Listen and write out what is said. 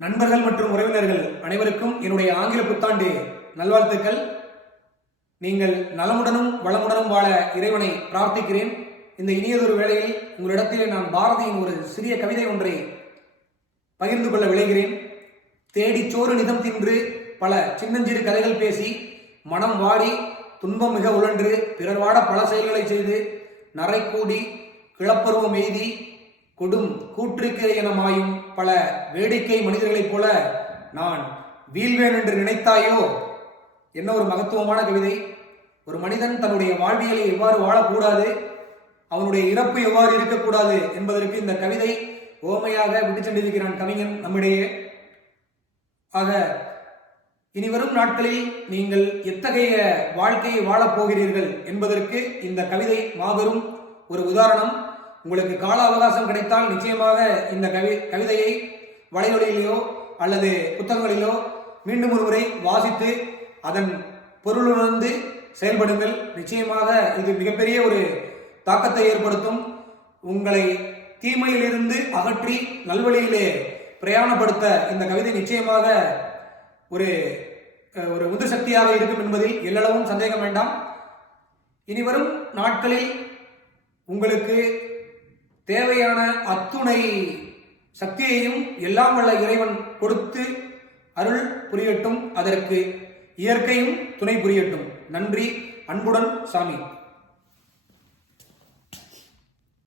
நண்பர்கள் மற்றும் உறவினர்கள் அனைவருக்கும் என்னுடைய ஆங்கில புத்தாண்டு நல்வாழ்த்துக்கள். நீங்கள் நலமுடனும் வளமுடனும் வாழ இறைவனை பிரார்த்திக்கிறேன். இந்த இனியதொரு வேளையில் உங்களிடத்திலே நான் பாரதியின் ஒரு சிறிய கவிதை ஒன்றை பகிர்ந்து கொள்ள விளைகிறேன். தேடிச்சோறு நிதம் தின்று பல சின்னஞ்சிறு கதைகள் பேசி மனம் வாடி துன்பம் மிக உழன்று பிறர் வாட பல செயல்களை செய்து நரை கூடி கிளப்பருவம் எய்தி கொடும் கூற்றுக்கு என மாயும் பல வேடிக்கை மனிதர்களைப் போல நான் வீழ்வேன் என்று நினைத்தாயோ? என்ன ஒரு மகத்துவமான கவிதை! ஒரு மனிதன் தன்னுடைய வாழ்வியலை எவ்வாறு வாழக்கூடாது, அவனுடைய இறப்பு எவ்வாறு இருக்கக்கூடாது என்பதற்கு இந்த கவிதை ஓமையாக விட்டு சென்றிருக்கிறான் கவிஞன் நம்மிடையே. ஆக இனிவரும் நாட்களில் நீங்கள் எத்தகைய வாழ்க்கையை வாழப் போகிறீர்கள் என்பதற்கு இந்த கவிதை மாபெரும் ஒரு உதாரணம். உங்களுக்கு கால அவகாசம் கிடைத்தால் நிச்சயமாக இந்த கவிதையை வலையொலியிலோ அல்லது புத்தகங்களிலோ மீண்டும் ஒரு முறை வாசித்து அதன் பொருளுணர்ந்து செயல்படுங்கள். நிச்சயமாக இது மிகப்பெரிய ஒரு தாக்கத்தை ஏற்படுத்தும். உங்களை தீமையிலிருந்து அகற்றி நல்வழியிலே பிரயாணப்படுத்த இந்த கவிதை நிச்சயமாக ஒரு ஒரு உந்து சக்தியாக இருக்கும் என்பதில் எல்லளவும் சந்தேகம் வேண்டாம். இனிவரும் நாட்களில் உங்களுக்கு தேவையான அத்துணை சக்தியையும் எல்லாம் வல்ல இறைவன் கொடுத்து அருள் புரியட்டும். அதற்கு இயற்கையும் துணை புரியட்டும். நன்றி. அன்புடன் சாமி.